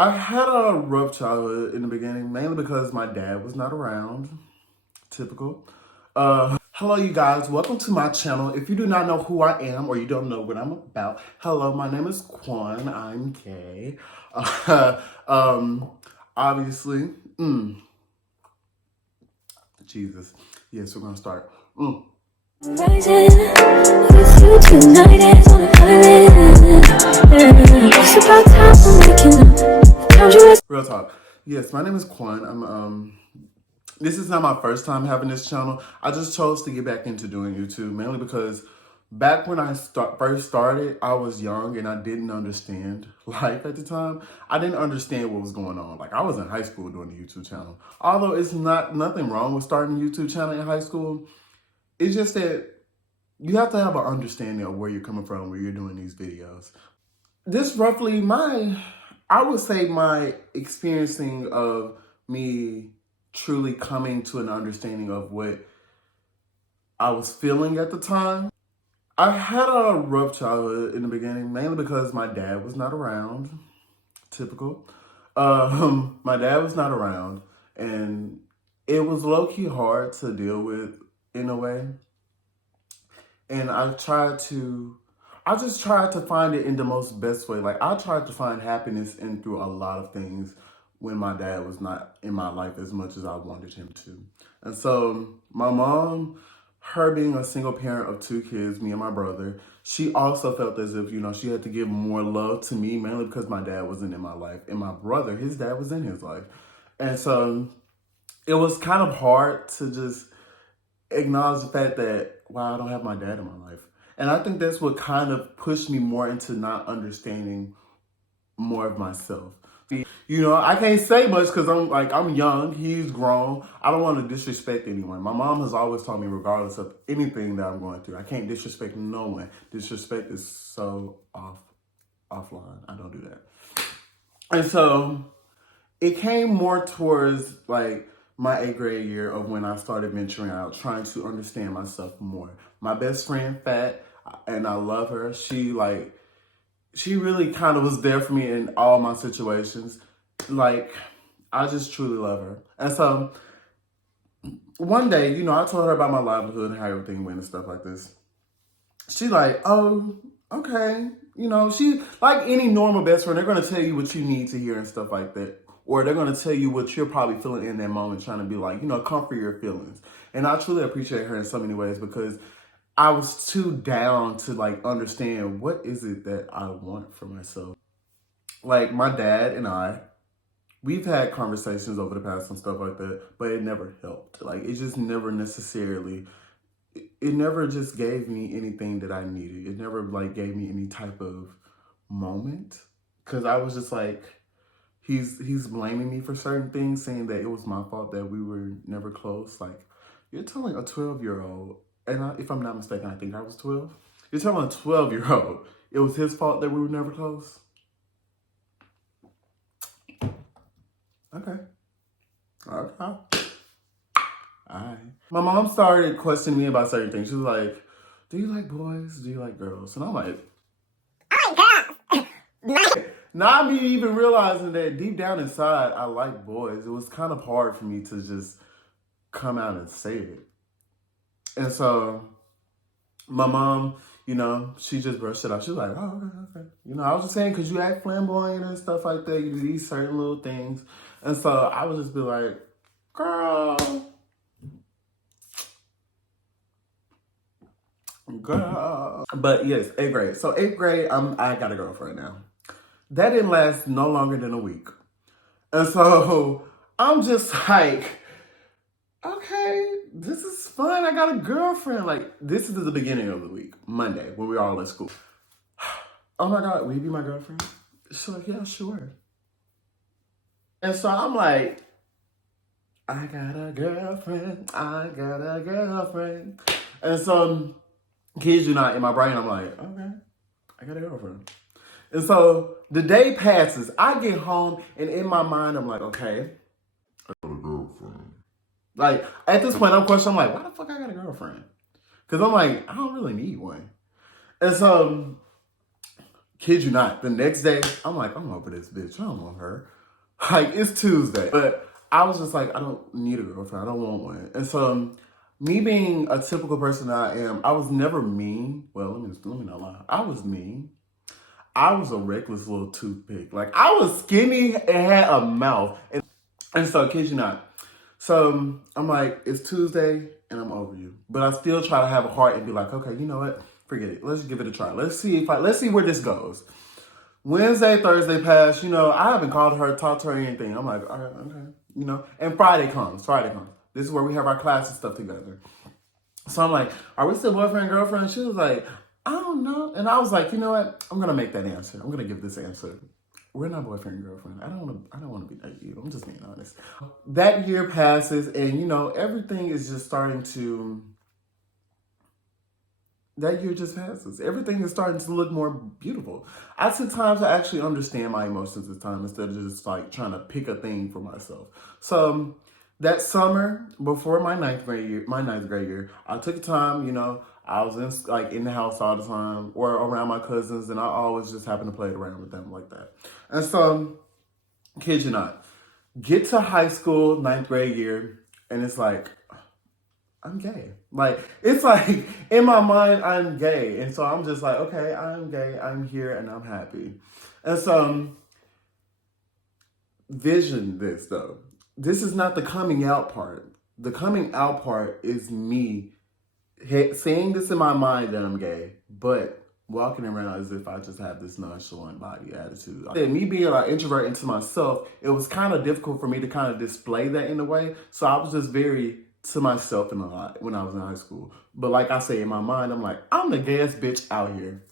I had a rough childhood in the beginning, mainly because my dad was not around. Typical. Hello, you guys. Welcome to my channel. If you do not know who I am or you don't know what I'm about, hello, my name is Quan. I'm gay. Obviously, Jesus. Yes, we're gonna start. Rising with you tonight is on a island. It's about time for waking up. Found you as Real talk. Yes, my name is Quan. This is not my first time having this channel. I just chose to get back into doing YouTube, mainly because back when I first started, I was young and I didn't understand life at the time. I didn't understand what was going on. Like, I was in high school doing the YouTube channel. Although it's nothing wrong with starting a YouTube channel in high school. It's just that you have to have an understanding of where you're coming from when you're doing these videos. This roughly I would say my experiencing of me truly coming to an understanding of what I was feeling at the time. I had a rough childhood in the beginning, mainly because my dad was not around. Typical. My dad was not around, and it was low-key hard to deal with in a way. And I just tried to find it in the most best way. Like, I tried to find happiness in through a lot of things when my dad was not in my life as much as I wanted him to. And so my mom, her being a single parent of two kids, me and my brother, she also felt as if, she had to give more love to me, mainly because my dad wasn't in my life. And my brother, his dad was in his life. And so it was kind of hard to just acknowledge the fact that, wow, I don't have my dad in my life. And I think that's what kind of pushed me more into not understanding more of myself. I can't say much because I'm young, he's grown. I don't want to disrespect anyone. My mom has always taught me, regardless of anything that I'm going through, I can't disrespect no one. Disrespect is so offline. I don't do that. And so it came more towards like my 8th grade year of when I started venturing out, trying to understand myself more. My best friend, Fat, and I love her. She really kind of was there for me in all my situations. Like, I just truly love her. And so one day, I told her about my livelihood and how everything went and stuff like this. She like, oh, okay. She, like any normal best friend, they're going to tell you what you need to hear and stuff like that. Or they're going to tell you what you're probably feeling in that moment, trying to be like, comfort your feelings. And I truly appreciate her in so many ways because I was too down to like understand what is it that I want for myself. Like, my dad and we've had conversations over the past and stuff like that, but it never helped. Like, it just never necessarily, it never just gave me anything that I needed. It never like gave me any type of moment. Cause I was just like, he's blaming me for certain things, saying that it was my fault that we were never close. Like, you're telling a 12-year-old, and if I'm not mistaken, I think I was 12. You're telling a 12-year-old it was his fault that we were never close? Okay. Alright. My mom started questioning me about certain things. She was like, do you like boys? Do you like girls? And I'm like, not me even realizing that deep down inside, I like boys. It was kind of hard for me to just come out and say it. And so my mom, she just brushed it off. She was like, oh, okay. I was just saying, because you act flamboyant and stuff like that. You do these certain little things. And so I would just be like, girl. But yes, 8th grade. So 8th grade, I got a girlfriend now. That didn't last no longer than a week. And so I'm just like, okay, this is fun. I got a girlfriend. Like, this is the beginning of the week, Monday, when we were all at school. Oh my God, will you be my girlfriend? She's like, yeah, sure. And so I'm like, I got a girlfriend. And so, kids you not, in my brain, I'm like, okay, I got a girlfriend. And so the day passes. I get home, and in my mind, I'm like, okay, I got a girlfriend. Like, at this point, I'm questioning, I'm like, why the fuck I got a girlfriend? Because I'm like, I don't really need one. And so Kid you not, the next day, I'm like, I'm over this bitch. I don't want her. Like, it's Tuesday. But I was just like, I don't need a girlfriend. I don't want one. And so, me being a typical person that I am, I was never mean. Well, let me not lie. I was mean. I was a reckless little toothpick. Like, I was skinny and had a mouth. And so, kid you not. So, I'm like, it's Tuesday and I'm over you. But I still try to have a heart and be like, okay, you know what? Forget it. Let's give it a try. Let's see where this goes. Wednesday, Thursday passed, I haven't called her, talked to her, or anything. I'm like, all right, okay, and Friday comes. This is where we have our class and stuff together. So I'm like, are we still boyfriend and girlfriend? She was like, I don't know. And I was like, you know what? I'm going to make that answer. I'm going to give this answer. We're not boyfriend and girlfriend. I don't want to be like you. I'm just being honest. That year passes and, everything is just starting to... That year just passes. Everything is starting to look more beautiful. I took time to actually understand my emotions this time instead of just like trying to pick a thing for myself. So that summer before my ninth grade year, I took time, I was in the house all the time or around my cousins, and I always just happened to play around with them like that. And so, kid you not, get to high school, ninth grade year, and it's like, I'm gay. Like, it's like, in my mind, I'm gay. And so I'm just like, okay, I'm gay, I'm here, and I'm happy. And so, vision this, though. This is not the coming out part. The coming out part is me saying this in my mind that I'm gay, but walking around as if I just have this nonchalant body attitude. And me being an introvert into myself, it was kind of difficult for me to kind of display that in a way. So I was just very... to myself in a lot when I was in high school. But like I say, in my mind, I'm like, I'm the gayest bitch out here.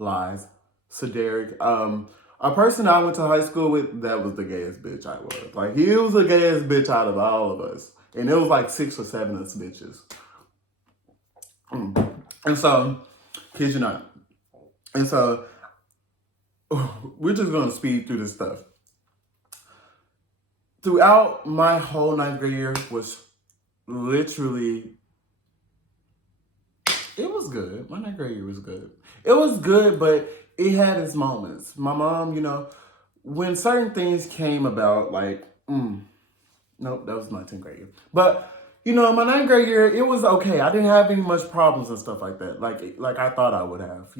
Lies. So Derek, a person I went to high school with, that was the gayest bitch I was. Like, he was the gayest bitch out of all of us. And it was like 6 or 7 of us bitches. And so, kid you not. And so, we're just going to speed through this stuff. Throughout my whole ninth grade year was literally, it was good. My ninth grade year was good. It was good, but it had its moments. My mom, when certain things came about, like, nope, that was my 10th grade year. But, my ninth grade year, it was okay. I didn't have any much problems and stuff like that, like I thought I would have,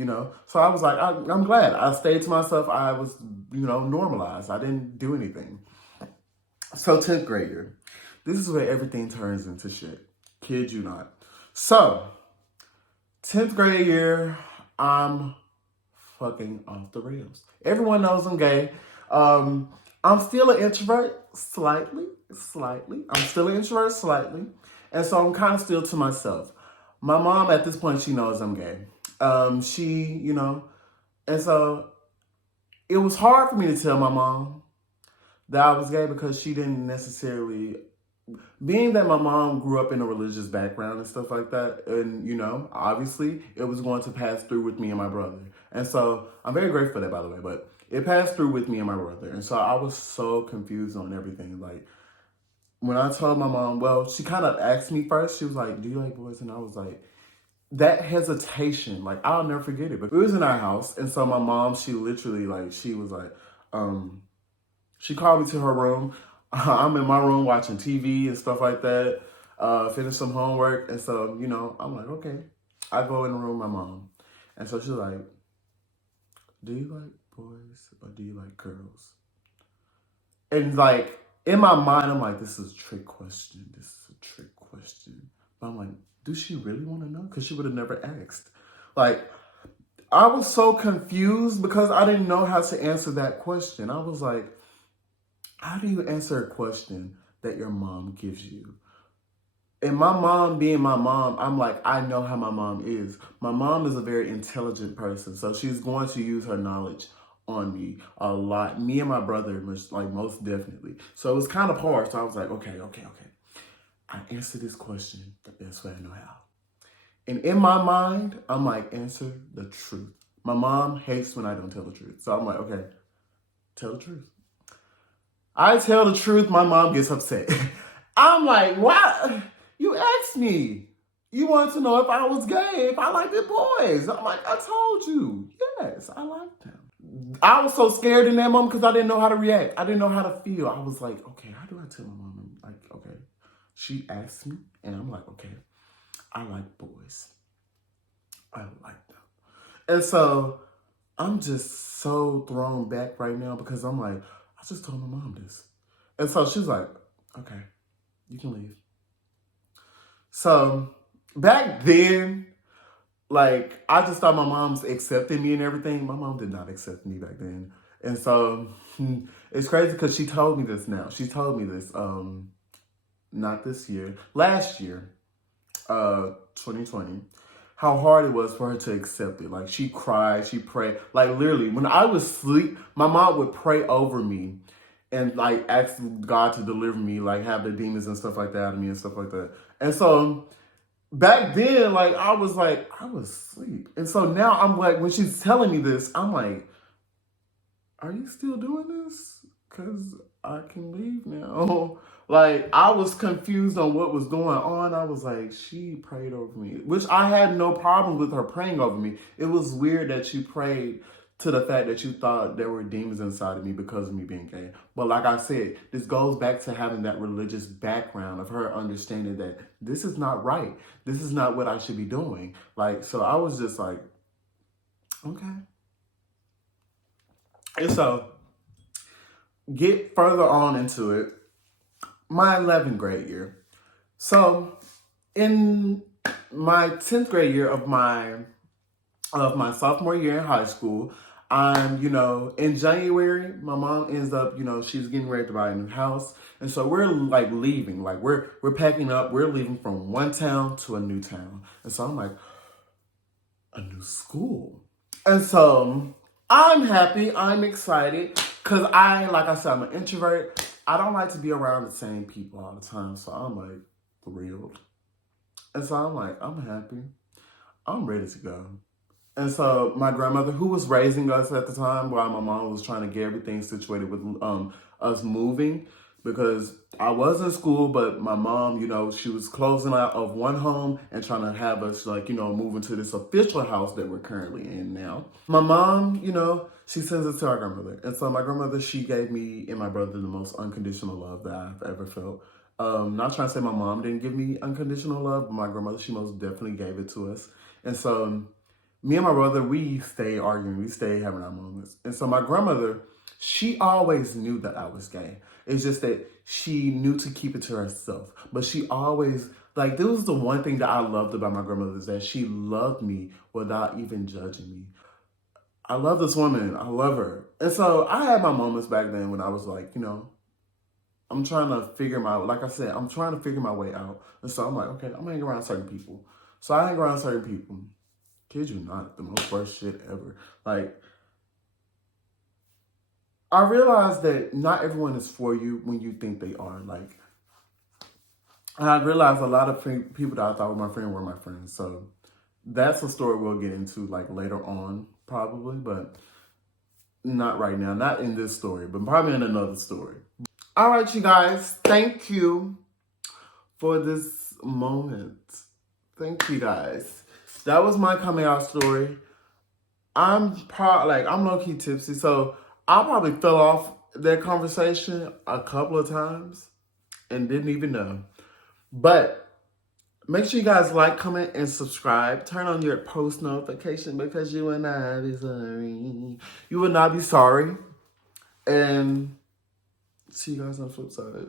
So I was like, I'm glad. I stayed to myself. I was, normalized. I didn't do anything. So 10th grade year. This is where everything turns into shit. Kid you not. So, 10th grade year, I'm fucking off the rails. Everyone knows I'm gay. I'm still an introvert, slightly. I'm still an introvert, slightly. And so I'm kind of still to myself. My mom, at this point, she knows I'm gay. And so it was hard for me to tell my mom that I was gay because she didn't necessarily... Being that my mom grew up in a religious background and stuff like that, and, obviously, it was going to pass through with me and my brother. And so, I'm very grateful for that, by the way, but it passed through with me and my brother. And so, I was so confused on everything. Like, when I told my mom, well, she kind of asked me first, she was like, do you like boys? And I was like, that hesitation, like, I'll never forget it. But we was in our house, and so my mom, she literally, she was like, she called me to her room. I'm in my room watching TV and stuff like that, finish some homework. And so, I'm like, okay. I go in the room with my mom. And so she's like, do you like boys or do you like girls? And in my mind, I'm like, this is a trick question. But I'm like, does she really want to know? Because she would have never asked. I was so confused because I didn't know how to answer that question. I was like, how do you answer a question that your mom gives you? And my mom being my mom, I'm like, I know how my mom is. My mom is a very intelligent person, so she's going to use her knowledge on me a lot. Me and my brother, most definitely. So it was kind of hard, so I was like, okay. I answer this question the best way I know how. And in my mind, I'm like, answer the truth. My mom hates when I don't tell the truth. So I'm like, okay, tell the truth. I tell the truth, my mom gets upset. I'm like, what? You asked me. You wanted to know if I was gay, if I liked the boys. I'm like, I told you. Yes, I like them. I was so scared in that moment because I didn't know how to react. I didn't know how to feel. I was like, okay, how do I tell my mom? Like, okay. She asked me, and I'm like, okay, I like boys. I like them. And so I'm just so thrown back right now because I'm like, I just told my mom this. And so she's like, okay, you can leave. So back then, like, I just thought my mom's accepting me and everything. My mom did not accept me back then. And so it's crazy because she told me this now. She told me this, not this year, last year, 2020, how hard it was for her to accept it. Like, she cried, she prayed. Like, literally, when I was asleep, my mom would pray over me and, like, ask God to deliver me, like, have the demons and stuff like that out of me and stuff like that. And so back then, like, I was asleep. And so now I'm like, when she's telling me this, I'm like, are you still doing this? Because I can leave now. Like, I was confused on what was going on. I was like, she prayed over me, which I had no problem with her praying over me. It was weird that she prayed to the fact that you thought there were demons inside of me because of me being gay. But like I said, this goes back to having that religious background of her understanding that this is not right. This is not what I should be doing. Like, so I was just like, okay. And so, get further on into it, my 11th grade year. So, in my 10th grade year of my sophomore year in high school, I'm, in January, my mom ends up, she's getting ready to buy a new house. And so we're like leaving, like we're packing up, we're leaving from one town to a new town. And so I'm like, a new school. And so I'm happy, I'm excited, because like I said, I'm an introvert. I don't like to be around the same people all the time. So I'm like thrilled. And so I'm like, I'm happy. I'm ready to go. And so my grandmother, who was raising us at the time, while my mom was trying to get everything situated with us moving, because I was in school, but my mom, she was closing out of one home and trying to have us, like, move into this official house that we're currently in now. My mom, she sends it to our grandmother. And so my grandmother, she gave me and my brother the most unconditional love that I've ever felt. Not trying to say my mom didn't give me unconditional love, but my grandmother, she most definitely gave it to us. And so me and my brother, we stay arguing. We stay having our moments. And so my grandmother, she always knew that I was gay. It's just that she knew to keep it to herself. But she always, like, this was the one thing that I loved about my grandmother, is that she loved me without even judging me. I love this woman. I love her. And so I had my moments back then when I was like, I'm trying to figure like I said, I'm trying to figure my way out. And so I'm like, okay, I'm hanging around certain people. So I hang around certain people. Kid you not, the most worst shit ever. Like, I realized that not everyone is for you when you think they are. Like, and I realized a lot of people that I thought were my friend were my friends. So that's a story we'll get into, like, later on, probably, but not right now. Not in this story, but probably in another story. All right, you guys. Thank you for this moment. Thank you, guys. That was my coming out story. I'm low-key tipsy, so I probably fell off that conversation a couple of times and didn't even know. But make sure you guys like, comment, and subscribe. Turn on your post notification because you will not be sorry. You will not be sorry. And see you guys on the flip side.